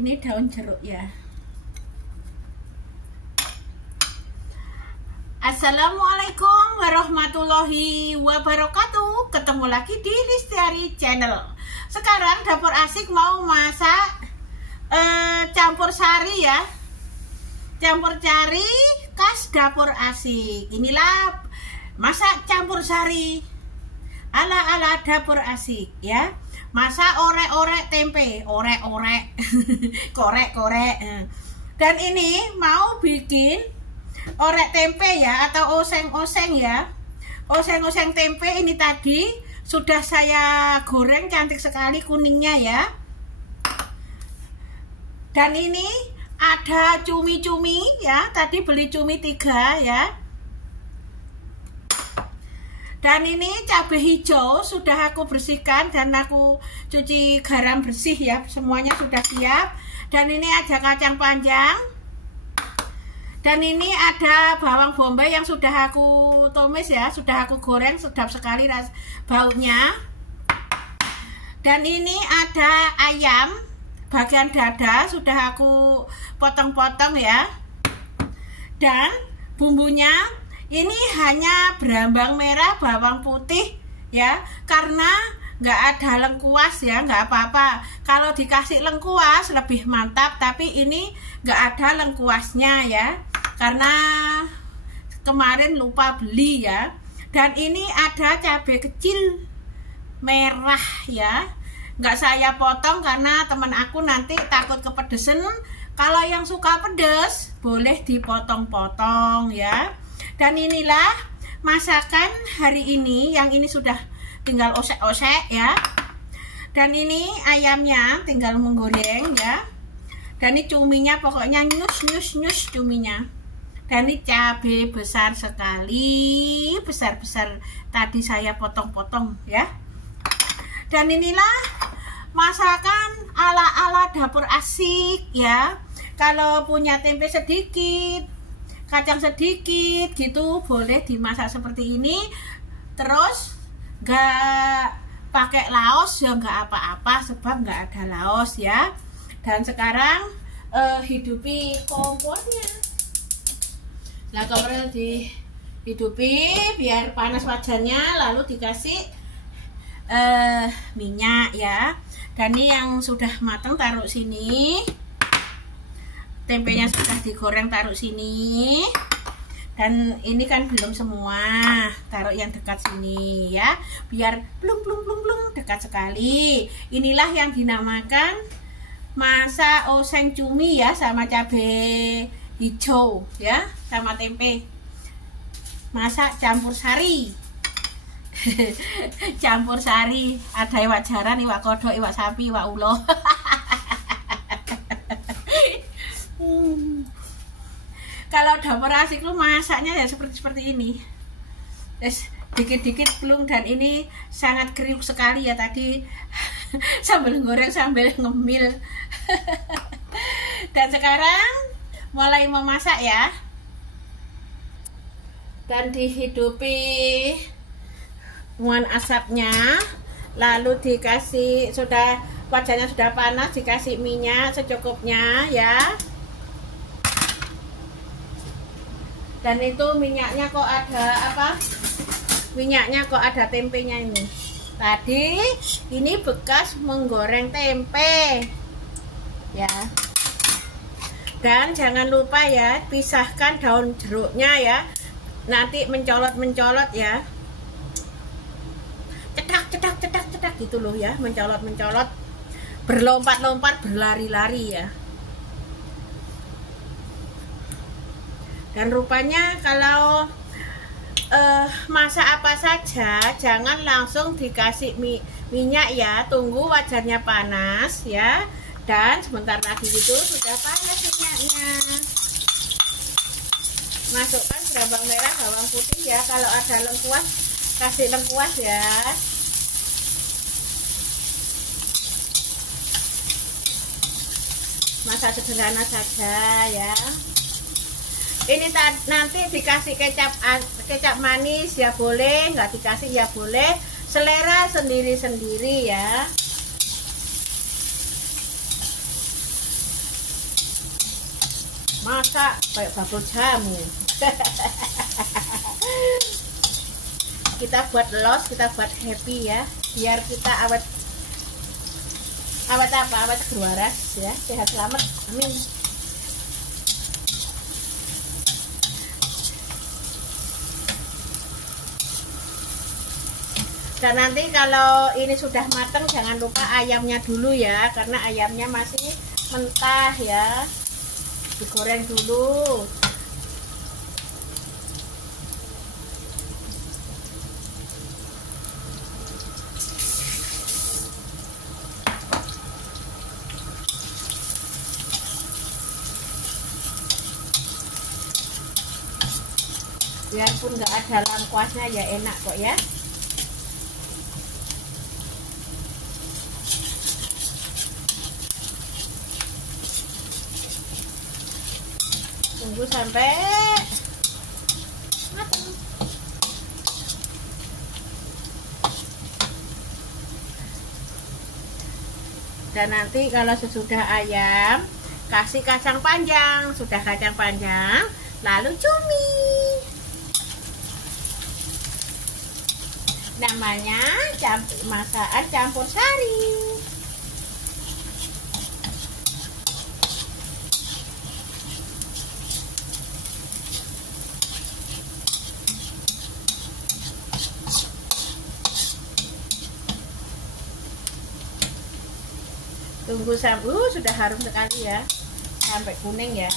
Ini daun jeruk ya. Assalamualaikum warahmatullahi wabarakatuh. Ketemu lagi di Listiari Channel. Sekarang dapur asik mau masak campur sari ya. Campur sari khas dapur asik. Inilah masak campur sari ala dapur asik ya. Masak orek-orek tempe, orek-orek korek-korek. Dan ini mau bikin orek tempe ya, atau oseng-oseng ya. Oseng-oseng tempe ini tadi sudah saya goreng cantik sekali kuningnya ya. Dan ini ada cumi-cumi ya, tadi beli cumi 3 ya. Dan ini cabai hijau sudah aku bersihkan dan aku cuci garam bersih ya, semuanya sudah siap. Dan ini ada kacang panjang. Dan ini ada bawang bombay yang sudah aku tumis ya, sudah aku goreng, sedap sekali baunya. Dan ini ada ayam bagian dada, sudah aku potong-potong ya. Dan bumbunya ini hanya berambang merah, bawang putih ya, karena nggak ada lengkuas ya, nggak apa-apa. Kalau dikasih lengkuas lebih mantap, tapi ini nggak ada lengkuasnya ya, karena kemarin lupa beli ya. Dan ini ada cabai kecil merah ya, nggak saya potong karena teman aku nanti takut kepedesan. Kalau yang suka pedes boleh dipotong-potong ya. Dan inilah masakan hari ini, yang ini sudah tinggal osek-osek ya. Dan ini ayamnya tinggal menggoreng ya. Dan ini cuminya pokoknya nyus cuminya. Dan ini cabai besar sekali, besar-besar tadi saya potong-potong ya. Dan inilah masakan ala dapur asik ya. Kalau punya tempe sedikit, kacang sedikit gitu, boleh dimasak seperti ini. Terus nggak pakai laos ya nggak apa-apa, sebab nggak ada laos ya. Dan sekarang hidupi kompornya. Nah, kompornya dihidupi biar panas wajannya, lalu dikasih minyak ya. Dan ini yang sudah matang taruh sini. Tempenya sudah digoreng taruh sini. Dan ini kan belum semua, taruh yang dekat sini ya, biar plung dekat sekali. Inilah yang dinamakan masak oseng cumi ya, sama cabai hijau ya, sama tempe. Masak campur sari. Campur sari, ada iwak jaran, iwak kodok, iwak sapi, iwak ulo. Kalau dapur asik lu masaknya ya seperti ini. Terus dikit-dikit plung, dan ini sangat kriuk sekali ya tadi. Sambil goreng sambil ngemil. Dan sekarang mulai memasak ya. Dan dihidupi muan asapnya, lalu dikasih, sudah wajannya sudah panas, dikasih minyak secukupnya ya. Dan itu minyaknya kok ada apa? Minyaknya kok ada tempenya ini. Tadi ini bekas menggoreng tempe. Ya. Dan jangan lupa ya, pisahkan daun jeruknya ya. Nanti mencolot-mencolot ya. Cetak gitu loh ya, mencolot-mencolot. Berlompat-lompat, berlari-lari ya. Dan rupanya kalau masak apa saja jangan langsung dikasih minyak ya, tunggu wajannya panas ya. Dan sebentar lagi itu sudah panas minyaknya. Masukkan bawang merah, bawang putih ya, kalau ada lengkuas kasih lengkuas ya. Masak sederhana saja ya. Ini nanti dikasih kecap manis ya boleh, nggak dikasih ya boleh, selera sendiri-sendiri ya. masak kayak bakul jamu. Kita buat los, kita buat happy ya, biar kita awet berwaras ya, sehat selamat, amin. Dan nanti kalau ini sudah matang jangan lupa ayamnya dulu ya, karena ayamnya masih mentah ya, digoreng dulu. Biarpun nggak ada lengkuasnya ya enak kok ya. Tunggu sampai matang. Dan nanti kalau sesudah ayam kasih kacang panjang, sudah kacang panjang lalu cumi. Namanya masakan campur sari. Tunggu sampai sudah harum sekali ya, sampai kuning ya.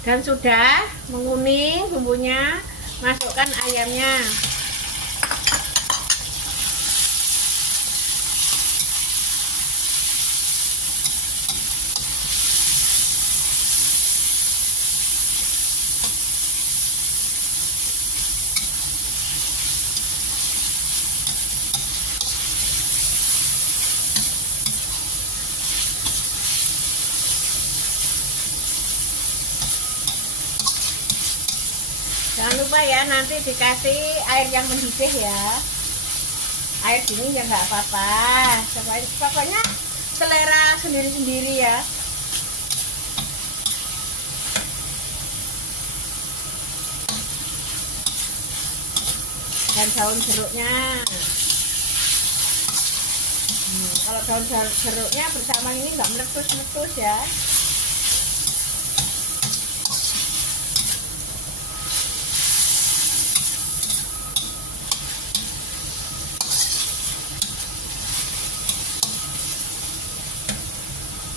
Dan sudah menguning bumbunya, masukkan ayamnya. Jangan lupa ya, nanti dikasih air yang mendidih ya. Air dingin ya nggak apa-apa. Pokoknya selera sendiri-sendiri ya. Dan daun jeruknya. Kalau daun jeruknya bersama ini nggak meletus-meletus ya.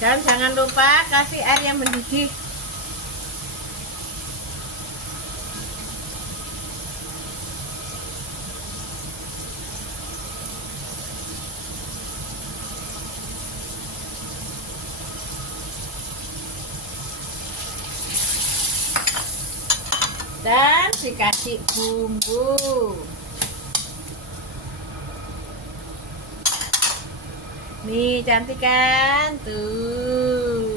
Dan jangan lupa kasih air yang mendidih. Dan dikasih bumbu. Nih cantik kan tuh.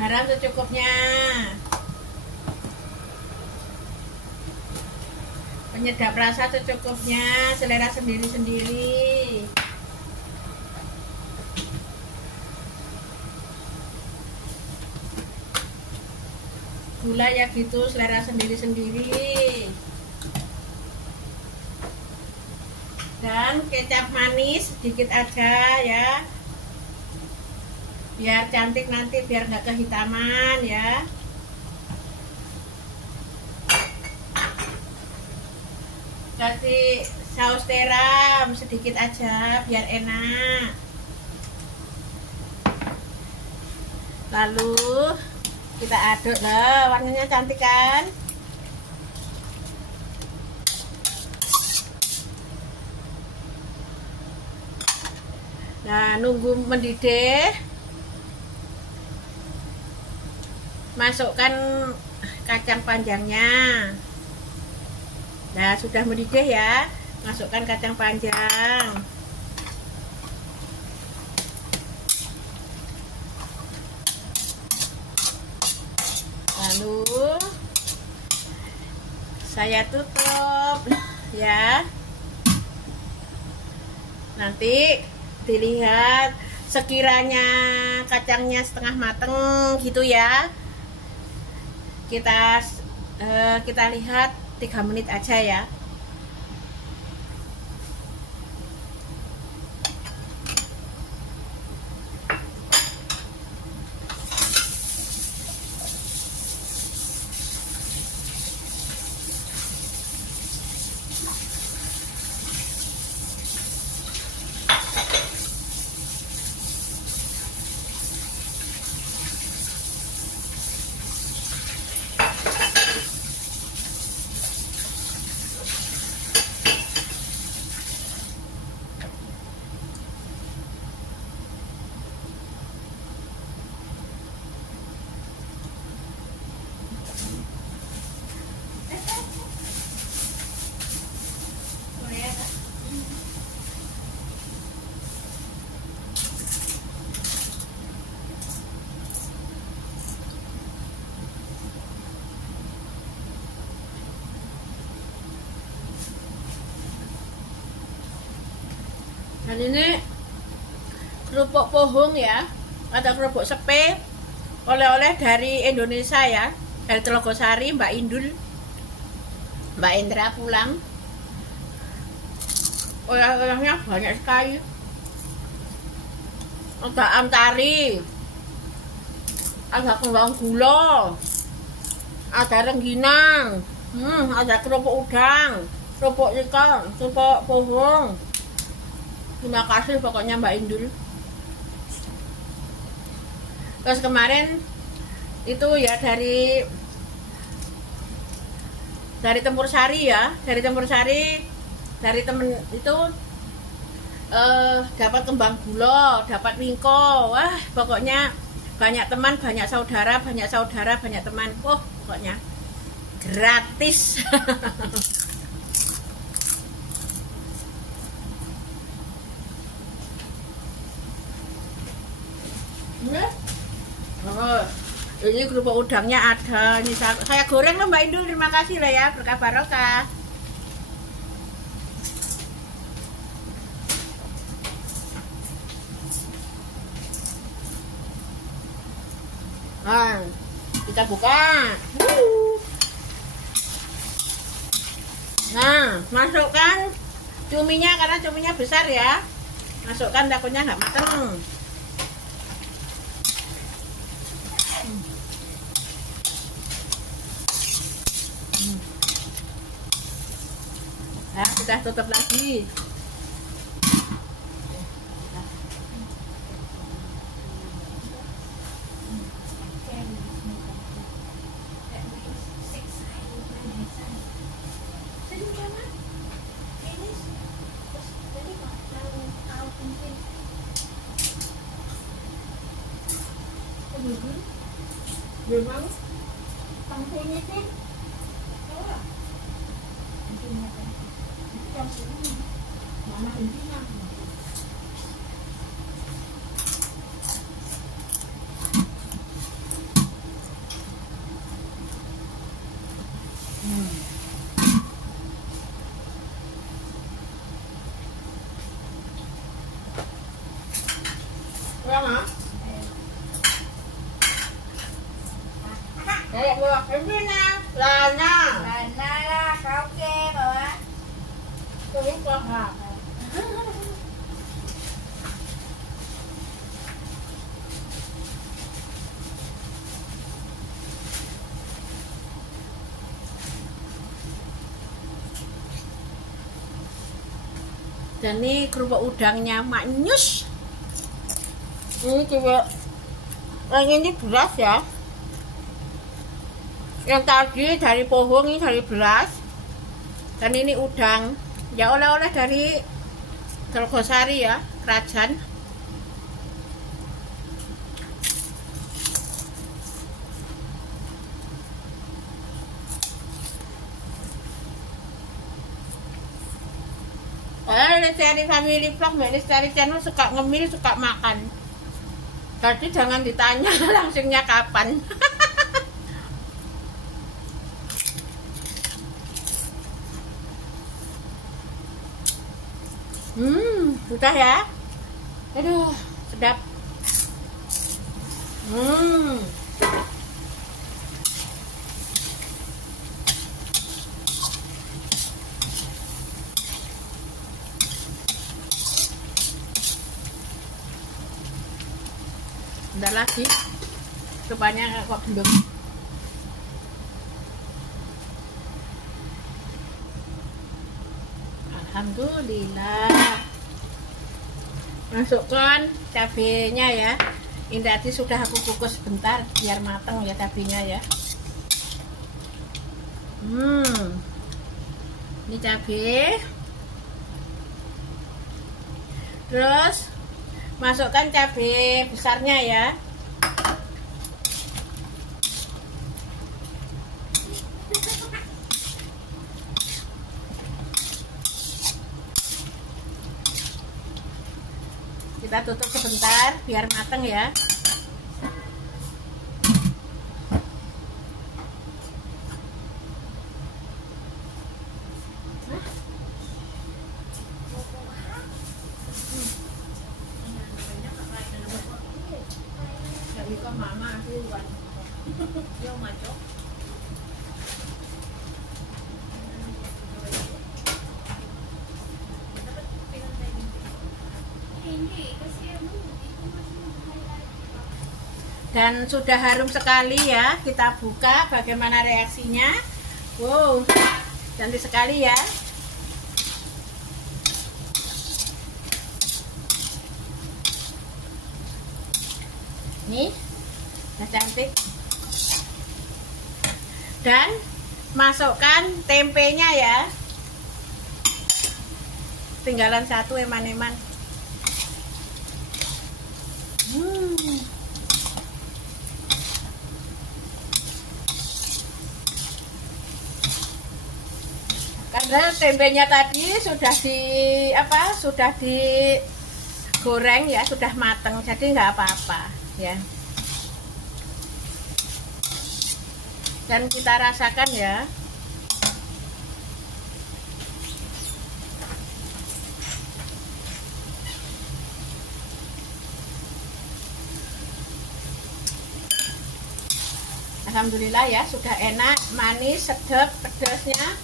Garam secukupnya. Penyedap rasa secukupnya, selera sendiri-sendiri. Gula ya gitu, selera sendiri-sendiri. Dan kecap manis sedikit aja ya, biar cantik nanti, biar nggak kehitaman ya. Kasih saus tiram sedikit aja biar enak. Lalu kita aduk lah, warnanya cantik kan. Nah, nunggu mendidih. masukkan kacang panjangnya. Nah, sudah mendidih ya, masukkan kacang panjang. Lalu saya tutup ya. Nanti dilihat sekiranya kacangnya setengah mateng gitu ya. Kita lihat 3 menit aja ya. Dan ini kerupuk pohong ya, atau kerupuk sepe, oleh-oleh dari Indonesia ya, dari Telogosari, Mbak Indul, Mbak Indra pulang. Oleh-olehnya banyak sekali. Ada antari, ada kembang gula, ada rengginang, ada kerupuk udang, kerupuk ikan, kerupuk pohong. Terima kasih pokoknya Mbak Indul. Terus kemarin itu ya dari Tempur Sari ya, dari Tempur Sari, dari temen itu dapat kembang gula, dapat wingko. Wah, pokoknya banyak teman, banyak saudara, banyak teman. Oh, pokoknya gratis. Oh, ini kerupuk udangnya ada. Ini saya goreng loh Mbak Indul. Terima kasih lah ya, berkah barokah. Nah, kita buka. Nah, masukkan cuminya karena cuminya besar ya. Masukkan, takutnya nggak mateng. Nah, kita tutup lagi. Memang tampilnya sih mana intinya. Lama? Kayak gua ini nah, Lana lah, kau ke bawah. Terus apa? Dan ini kerupuk udangnya maknyus. Ini coba, yang ini beras ya. Yang tadi dari pohong, ini dari beras. Dan ini udang. Ya oleh-oleh dari Telogosari ya, Kerajaan. Lestari Family Vlog, Mbak Lestari Channel suka ngemil, suka makan. Jadi jangan ditanya langsungnya kapan. Sudah ya. Aduh, sedap. Bentar lagi rupanya kok belum. Alhamdulillah. Masukkan cabenya ya. Ini tadi sudah aku kukus sebentar biar matang ya cabenya ya. Ini cabai. Terus masukkan cabai besarnya ya. Kita tutup sebentar biar matang ya. Mama sih bukan dia macok. Dan sudah harum sekali ya. Kita buka bagaimana reaksinya. Wow, cantik sekali ya. Nih, udah cantik. Dan masukkan tempenya ya. Tinggalan satu eman-eman. Karena tempenya tadi sudah digoreng ya, sudah matang, jadi nggak apa-apa ya. Dan kita rasakan ya. Alhamdulillah ya, sudah enak, manis, sedap, pedasnya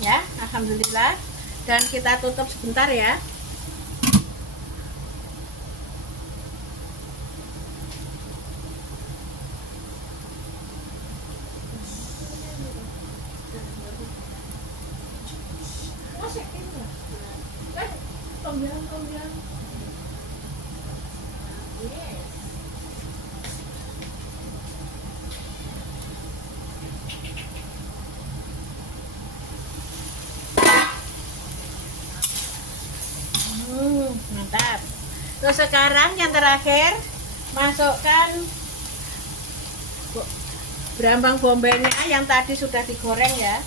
ya, alhamdulillah. Dan kita tutup sebentar ya. Mantap. Terus sekarang yang terakhir masukkan berambang bombaynya yang tadi sudah digoreng ya.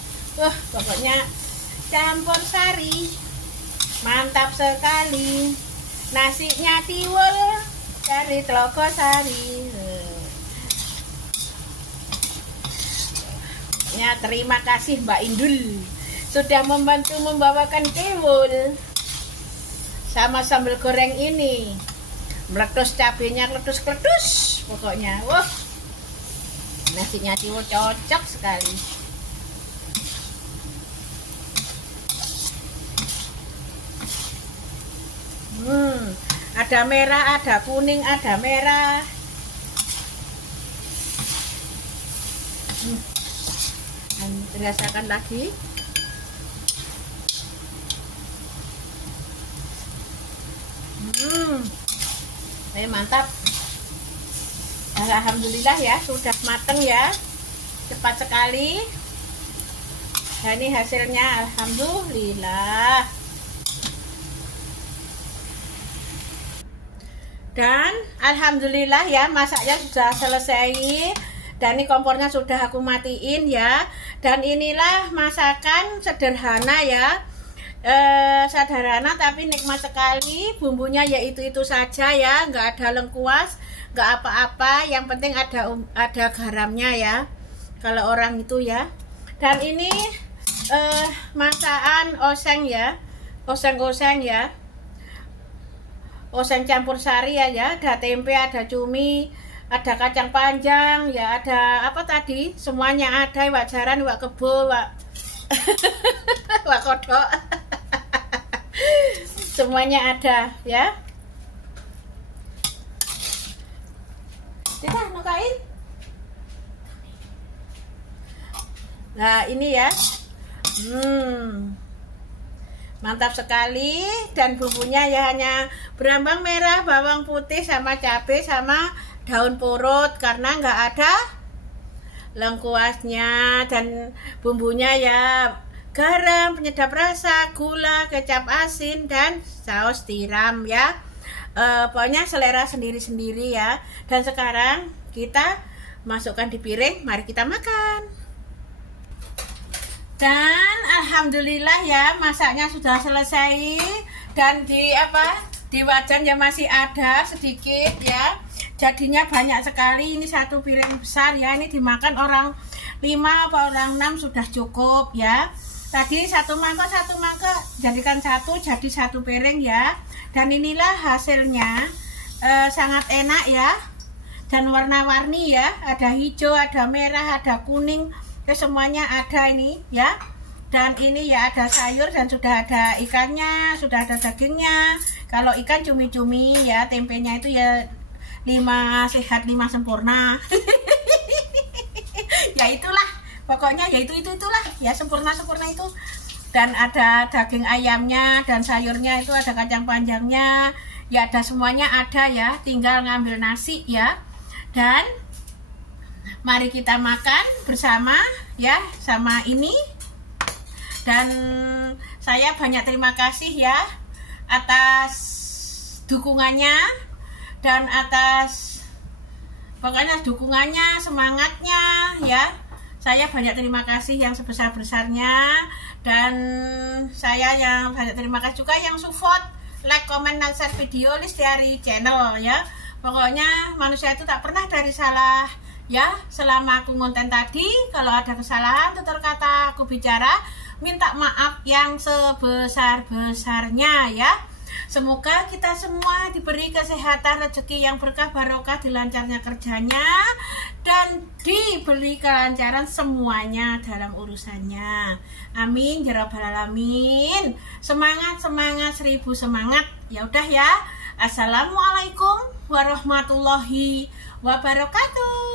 Pokoknya campur sari, mantap sekali. Nasinya tiwul dari Tlogosari. Ya, terima kasih Mbak Indul sudah membantu membawakan tiwul sama sambal goreng ini. Meletus cabenya, kletus-kletus pokoknya. Wah, nasinya tiwul cocok sekali. Ada merah, ada kuning, ada merah. Dan dirasakan lagi. Mantap. Alhamdulillah ya, sudah mateng ya, cepat sekali. Dan ini hasilnya, alhamdulillah. Dan alhamdulillah ya, masaknya sudah selesai. Dan ini kompornya sudah aku matiin ya. Dan inilah masakan sederhana ya. sederhana tapi nikmat sekali. Bumbunya ya itu saja ya, nggak ada lengkuas, nggak apa-apa. Yang penting ada garamnya ya, kalau orang itu ya. Dan ini masakan oseng ya, oseng-oseng ya, oseng campur sari ya. Ada tempe, ada cumi, ada kacang panjang ya, ada apa tadi, semuanya ada. Wak jaran, wak kebo, wak wak kodok. Semuanya ada ya. Kita nukain. Nah ini ya, mantap sekali. Dan bumbunya ya hanya berambang merah, bawang putih, sama cabai, sama daun purut, karena nggak ada lengkuasnya. Dan bumbunya ya garam, penyedap rasa, gula, kecap asin, dan saus tiram ya. Pokoknya selera sendiri-sendiri ya. Dan sekarang kita masukkan di piring, mari kita makan. Dan alhamdulillah ya, masaknya sudah selesai. Dan di wajan ya masih ada sedikit ya, jadinya banyak sekali. Ini satu piring besar ya, ini dimakan orang 5 atau orang 6 sudah cukup ya. Tadi satu mangkok jadikan jadi satu piring ya. Dan inilah hasilnya, sangat enak ya, dan warna-warni ya, ada hijau, ada merah, ada kuning, semuanya ada ini ya. Dan ini ya ada sayur, dan sudah ada ikannya, sudah ada dagingnya. Kalau ikan cumi-cumi ya, tempenya itu ya 5 sehat 5 sempurna. Ya itulah pokoknya, ya itulah ya, sempurna itu. Dan ada daging ayamnya, dan sayurnya itu ada kacang panjangnya ya, ada semuanya ada ya, tinggal ngambil nasi ya. Dan mari kita makan bersama ya, sama ini. Dan saya banyak terima kasih ya atas dukungannya, dan atas pokoknya dukungannya, semangatnya ya. Saya banyak terima kasih yang sebesar-besarnya. Dan saya yang banyak terima kasih juga yang support, like, komen, dan share video Listiari Channel ya. Pokoknya manusia itu tak pernah dari salah ya. Selama aku ngonten tadi, kalau ada kesalahan, tutur kata, aku bicara, minta maaf yang sebesar-besarnya ya. Semoga kita semua diberi kesehatan, rezeki yang berkah, barokah, dilancarnya kerjanya, dan diberi kelancaran semuanya dalam urusannya. Amin ya rabbal alamin. Semangat, 1000 semangat. Ya udah ya. Assalamualaikum warahmatullahi wabarakatuh.